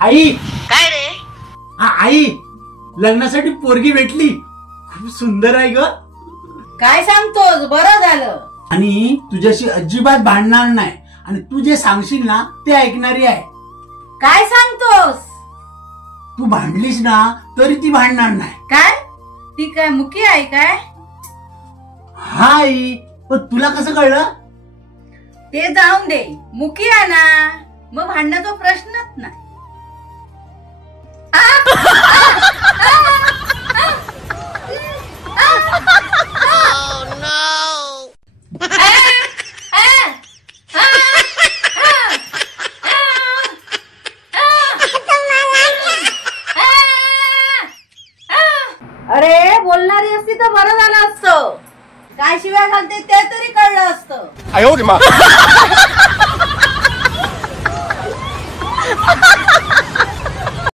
आई काय रे? आई लग्नासाठी पोरगी भेटली, खूप सुंदर आहे ग. काय सांगतोस? बरं झालं. आणि तुझ्याशी अजिबात भांडणार नाही आणि तू जे सांगशील ना ते ऐकणारी आहे. काय सांगतोस? तू भांडलीस ना तरी ती भांडणार नाही. काय? ती काय मुकी आहे काय? हा आई, पण तुला कसं कळलं? ते जाऊन दे, मुकी आहे ना, मग भांडण्याचा प्रश्नच नाही. अरे बोलणारी असती तर बरं झालं असतं. काय शिव्या घालते ते तरी कळलं असतं. 哎呦我的妈！